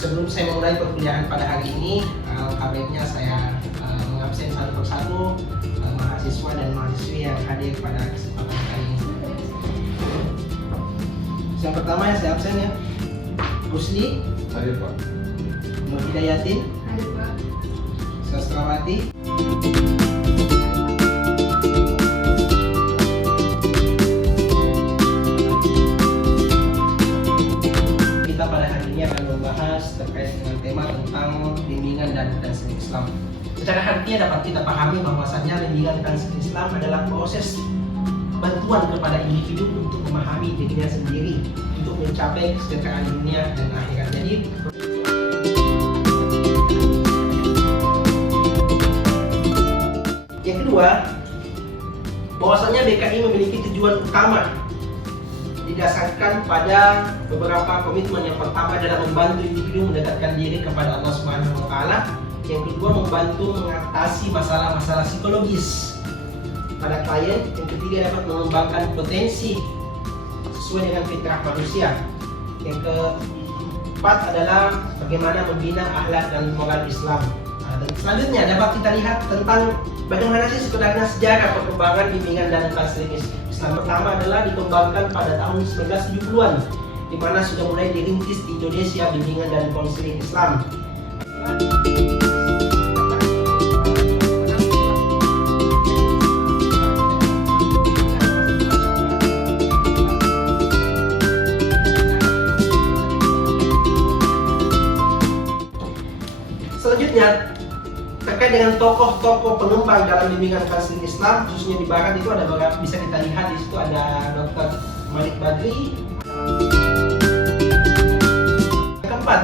Sebelum saya memulai perkuliahan pada hari ini, baiknya saya mengabsen satu persatu mahasiswa dan mahasiswi yang hadir pada kesempatan kali ini. Yang pertama yang saya absen ya, Rusli, Hadir Pak. Nur Hidayatin, Hadir Pak. Sastrawati, kita pada hari ini akan membahas terkait dengan tema tentang bimbingan dan konseling Islam. Secara harfiah dapat kita pahami bahwasannya bimbingan dan konseling Islam adalah proses bantuan kepada individu untuk memahami dirinya sendiri untuk mencapai kesejahteraan dunia dan akhirat. Jadi yang kedua, bahwasanya BKI memiliki tujuan utama didasarkan pada beberapa komitmen. Yang pertama adalah membantu individu mendekatkan diri kepada Allah Subhanahu wa taala. Yang kedua, membantu mengatasi masalah-masalah psikologis pada klien. Yang ketiga, dapat mengembangkan potensi sesuai dengan fitrah manusia. Yang keempat adalah bagaimana membina akhlak dan moral Islam. Dan selanjutnya dapat kita lihat tentang bagaimana sih sebenarnya sejarah perkembangan bimbingan dan konseling Islam. Pertama adalah dikembangkan pada tahun 1970-an, di mana sudah mulai dirintis di Indonesia bimbingan dan konseling Islam. Selanjutnya, terkait dengan tokoh-tokoh pengembang dalam bimbingan konseling Islam, khususnya di Barat itu ada beberapa, bisa kita lihat di situ ada Dr. Malik Badri. Yang keempat,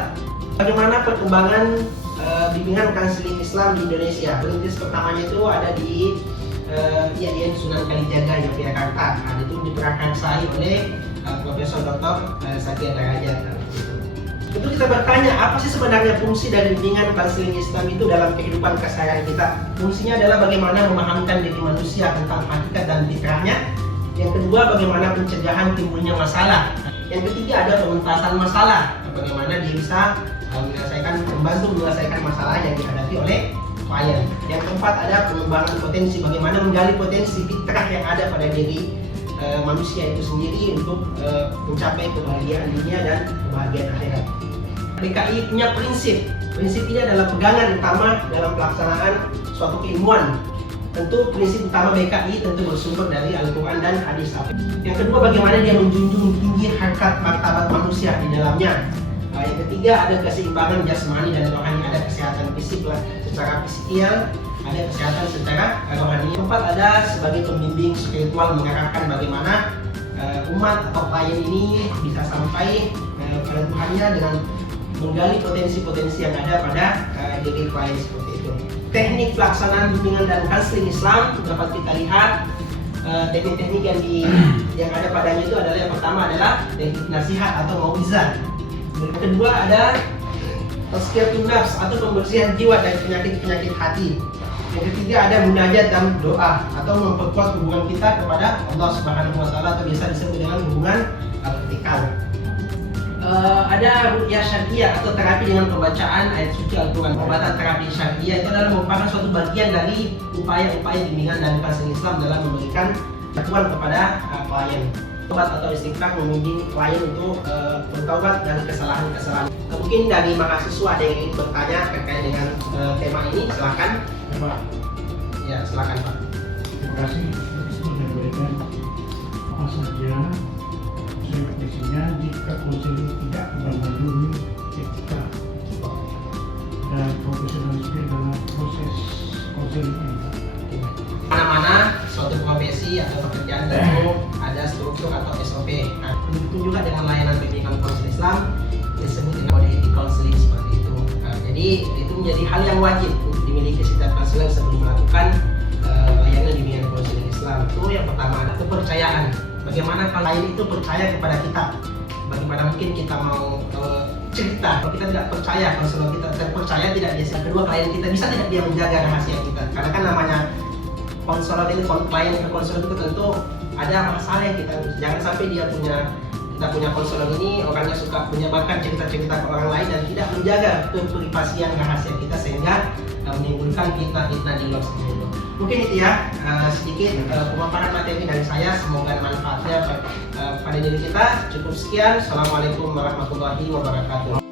bagaimana perkembangan bimbingan konseling Islam di Indonesia. Perintis pertamanya itu ada di IAIN Sunan Kalijaga, Yogyakarta. Itu diprakarsai oleh Profesor Dr. Sakia Darajat. Tentu kita bertanya, apa sih sebenarnya fungsi dari bimbingan konseling Islam itu dalam kehidupan keseharian kita? Fungsinya adalah bagaimana memahamkan diri manusia tentang hakikat dan fitrahnya. Yang kedua, bagaimana pencegahan timbulnya masalah. Yang ketiga, ada pengentasan masalah, bagaimana dia bisa membantu menyelesaikan masalah yang dihadapi oleh klien. Yang keempat, ada pengembangan potensi, bagaimana menggali potensi fitrah yang ada pada diri manusia itu sendiri untuk mencapai kebahagiaan dunia dan kebahagiaan akhirat. BKI punya prinsip ini adalah pegangan utama dalam pelaksanaan suatu keilmuan. Tentu prinsip utama BKI tentu bersumber dari Al-Quran dan hadis. Yang kedua, bagaimana dia menjunjung tinggi harkat martabat manusia di dalamnya. Yang ketiga, ada keseimbangan jasmani dan rohani, ada kesehatan fisik secara fisikal, ada kesehatan secara rohani. Yang keempat, ada sebagai pembimbing spiritual mengarahkan bagaimana umat atau klien ini bisa sampai pada Tuhannya dengan menggali potensi-potensi yang ada pada diri klien seperti itu. Teknik pelaksanaan bimbingan dan konseling Islam dapat kita lihat teknik-teknik yang ada padanya itu adalah yang pertama adalah teknik nasihat atau mauizah. Yang kedua ada tazkiyatun nafs atau pembersihan jiwa dari penyakit-penyakit hati. Yang ketiga ada munajat dan doa atau memperkuat hubungan kita kepada Allah Subhanahu wa taala atau biasa disebut dengan hubungan vertikal. Ada ruqyah syar'iyah atau terapi dengan pembacaan ayat suci Al-Quran. Pengobatan terapi syar'iyah itu adalah merupakan suatu bagian dari upaya-upaya bimbingan dan konseling Islam dalam memberikan bantuan kepada klien. Tobat atau istighfar membimbing klien untuk bertobat dari kesalahan-kesalahan. Mungkin dari mahasiswa ada yang ingin bertanya terkait dengan tema ini, silakan. Ya, silakan Pak. Terima kasih. Menyampaikan apa saja konsekuensinya jika konseling tidak memenuhi etika dan profesionalisme dalam proses konseling ini. Mana-mana suatu profesi atau pekerjaan tentu ada struktur atau SOP. Nah, begitu juga dengan layanan bimbingan konseling Islam disebut dengan kode etik konseling seperti itu. Nah, jadi itu menjadi hal yang wajib untuk dimiliki setiap konselor sebelum melakukan layanan bimbingan konseling Islam. Itu yang pertama ada kepercayaan. Bagaimana klien itu percaya kepada kita? Bagaimana mungkin kita mau cerita kalau kita tidak percaya, konselor kita terpercaya tidak biasa. Kedua, klien kita bisa tidak dia menjaga rahasia kita? Karena kan namanya konselor ini, klien ke konselor itu tentu ada masalah yang kita jangan sampai dia punya kita punya konselor ini orangnya suka menyebarkan cerita-cerita ke orang lain dan tidak menjaga keprivasian rahasia kita sehingga menimbulkan fitnah-fitnah di luar seperti itu. Mungkin itu ya sedikit pemaparan materi dari saya, semoga manfaatnya pada diri kita. Cukup sekian. Assalamualaikum warahmatullahi wabarakatuh.